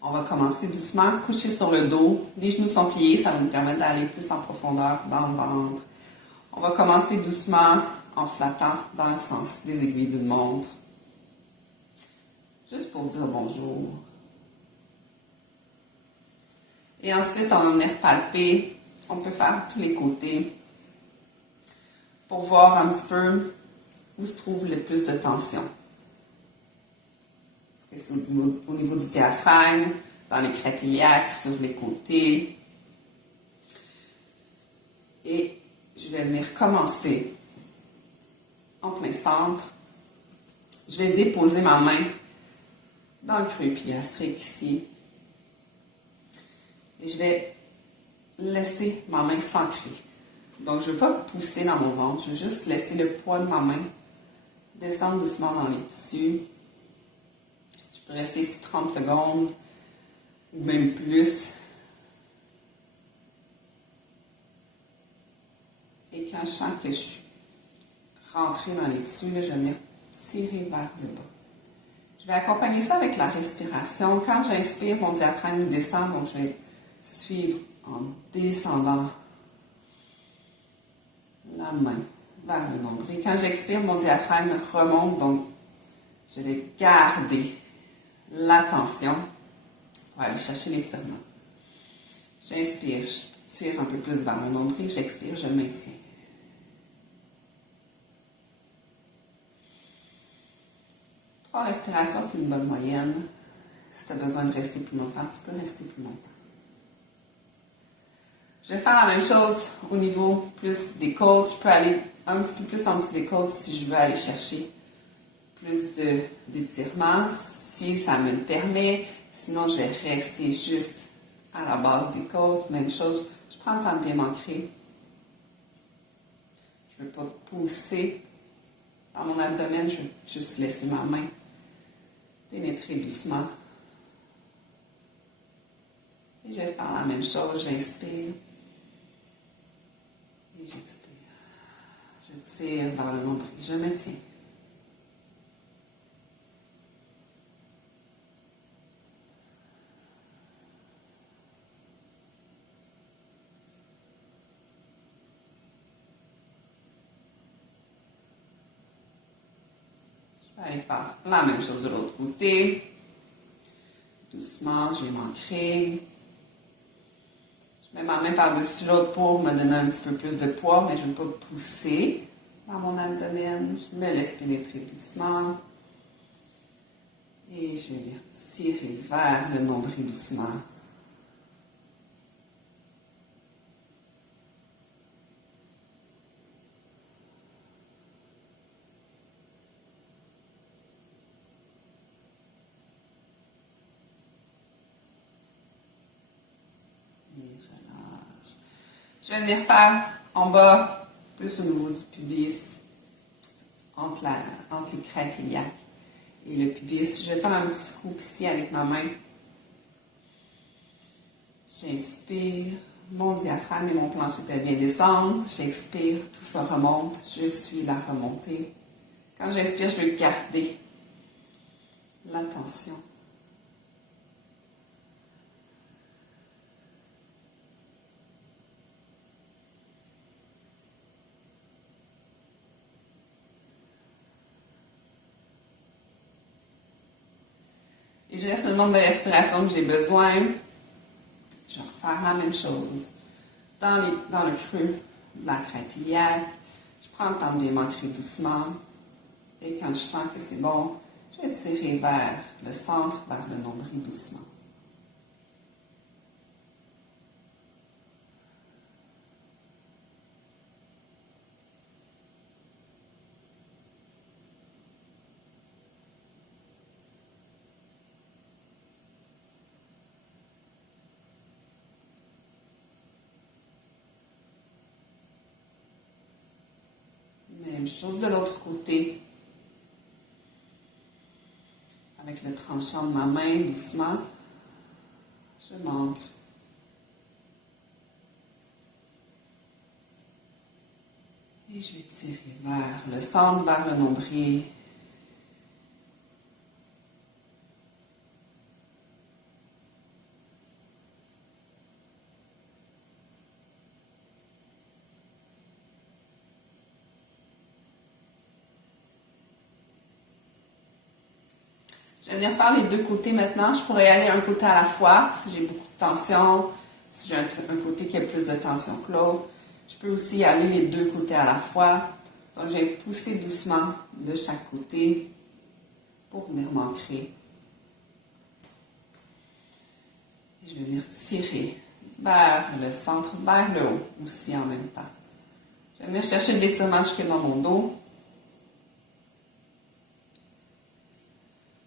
On va commencer doucement, coucher sur le dos. Les genoux sont pliés, ça va nous permettre d'aller plus en profondeur dans le ventre. On va commencer doucement en flattant dans le sens des aiguilles d'une montre. Juste pour dire bonjour. Et ensuite, on va venir palper. On peut faire tous les côtés pour voir un petit peu où se trouve le plus de tension. Est-ce que c'est au niveau du diaphragme, dans les crêtes iliaques, sur les côtés. Et je vais venir commencer en plein centre. Je vais déposer ma main dans le creux épigastrique ici. Et je vais laisser ma main s'ancrer. Donc, je ne veux pas pousser dans mon ventre, je veux juste laisser le poids de ma main descendre doucement dans les tissus. Je peux rester ici 30 secondes, ou même plus. Et quand je sens que je suis rentrée dans les tissus, là, je vais venir tirer vers le bas. Je vais accompagner ça avec la respiration. Quand j'inspire, mon diaphragme descend, donc je vais suivre en descendant la main vers le nombril. Quand j'expire, mon diaphragme remonte, donc je vais garder l'attention pour aller chercher l'étirement. J'inspire, je tire un peu plus vers le nombril, j'expire, je maintiens. Trois respirations, c'est une bonne moyenne. Si tu as besoin de rester plus longtemps, tu peux rester plus longtemps. Je vais faire la même chose au niveau plus des côtes. Je peux aller un petit peu plus en dessous des côtes si je veux aller chercher plus d'étirement, si ça me le permet. Sinon, je vais rester juste à la base des côtes. Même chose, je prends le temps de bien m'ancrer. Je ne veux pas pousser dans mon abdomen, je veux juste laisser ma main pénétrer doucement. Et je vais faire la même chose, j'inspire. Et j'expire. Je tire vers le nombril. Je me tiens. Je vais aller faire la même chose de l'autre côté. Doucement, je vais m'ancrer. Je mets ma main par-dessus l'autre pour me donner un petit peu plus de poids, mais je ne veux pas pousser dans mon abdomen. Je me laisse pénétrer doucement. Et je vais venir tirer vers le nombril doucement. Et je lâche. Je vais venir faire en bas, plus au niveau du pubis, entre les crêtes iliaques et le pubis. Je vais faire un petit scoop ici avec ma main. J'inspire, mon diaphragme et mon plancher peut bien descendre. J'expire, tout ça remonte. Je suis la remontée. Quand j'inspire, je veux garder l'attention. Et je laisse le nombre de respirations que j'ai besoin. Je vais refaire la même chose. Dans le creux de la crête iliaque, je prends le temps de bien m'ancrer doucement. Et quand je sens que c'est bon, je vais tirer vers le centre, vers le nombril doucement. Même chose de l'autre côté. Avec le tranchant de ma main, doucement, je m'ancre. Et je vais tirer vers le centre, vers le nombril. Je vais venir faire les deux côtés maintenant. Je pourrais y aller un côté à la fois si j'ai beaucoup de tension, si j'ai un côté qui a plus de tension que l'autre. Je peux aussi y aller les deux côtés à la fois. Donc, je vais pousser doucement de chaque côté pour venir m'ancrer. Je vais venir tirer vers le centre, vers le haut aussi en même temps. Je vais venir chercher de l'étirement jusque dans mon dos.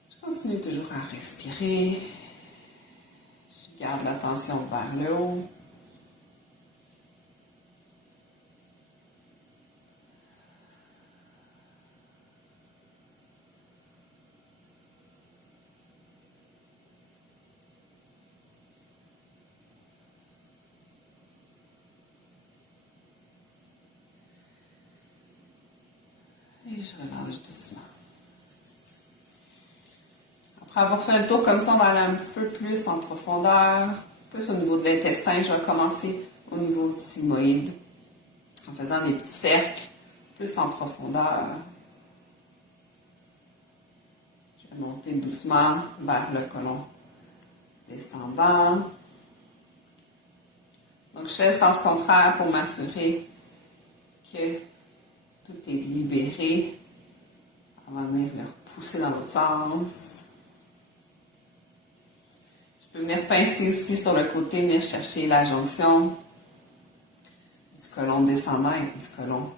Je continue toujours à respirer. Je garde l'attention vers le haut. Et je relâche doucement. Après avoir fait le tour comme ça, on va aller un petit peu plus en profondeur, plus au niveau de l'intestin. Je vais commencer au niveau du sigmoïde, en faisant des petits cercles, plus en profondeur. Je vais monter doucement vers le côlon descendant. Donc, je fais le sens contraire pour m'assurer que tout est libéré avant de venir le repousser dans l'autre sens. Je peux venir pincer aussi sur le côté, venir chercher la jonction du côlon descendant et du côlon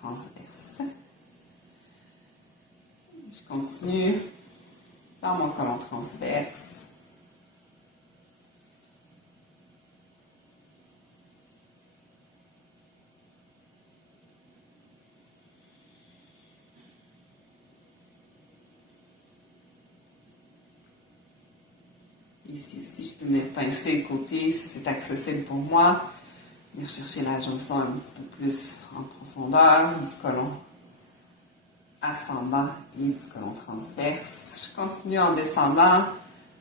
transverse. Je continue dans mon côlon transverse. Ici aussi, je peux venir pincer le côté si c'est accessible pour moi. Venir chercher la jonction un petit peu plus en profondeur du côlon ascendant et du côlon transverse. Je continue en descendant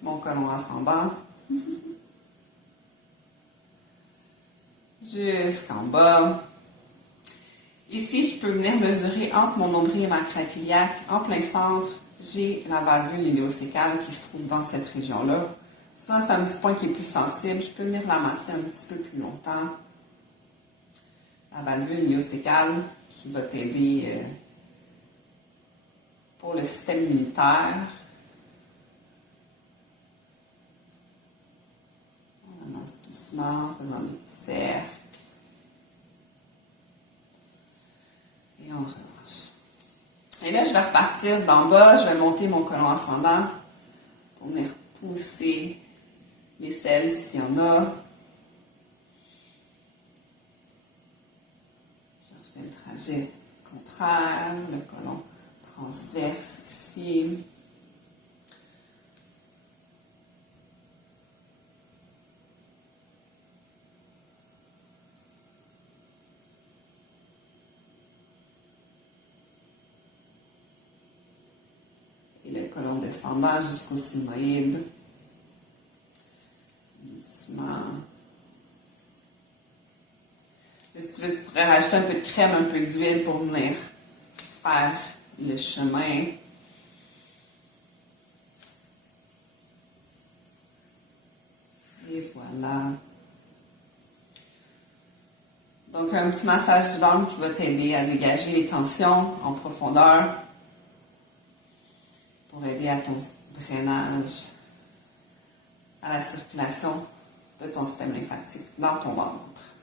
mon côlon ascendant jusqu'en bas. Ici, je peux venir mesurer entre mon nombril et ma crête iliaque. En plein centre, j'ai la valvule iléocécale qui se trouve dans cette région-là. Ça, c'est un petit point qui est plus sensible. Je peux venir l'amasser un petit peu plus longtemps. La valvule iléocécale qui va t'aider pour le système immunitaire. On amasse doucement, en faisant des petits cercles. Et on relâche. Et là, je vais repartir d'en bas. Je vais monter mon côlon ascendant pour venir pousser les selles s'il y en a. Je refais le trajet contraire, le côlon transverse ici. Et le côlon descendant jusqu'au sigmoïde. Doucement. Et si tu veux, tu pourrais rajouter un peu de crème, un peu d'huile pour venir faire le chemin. Et voilà. Donc, un petit massage du ventre qui va t'aider à dégager les tensions en profondeur pour aider à ton drainage, à la circulation de ton système lymphatique dans ton ventre.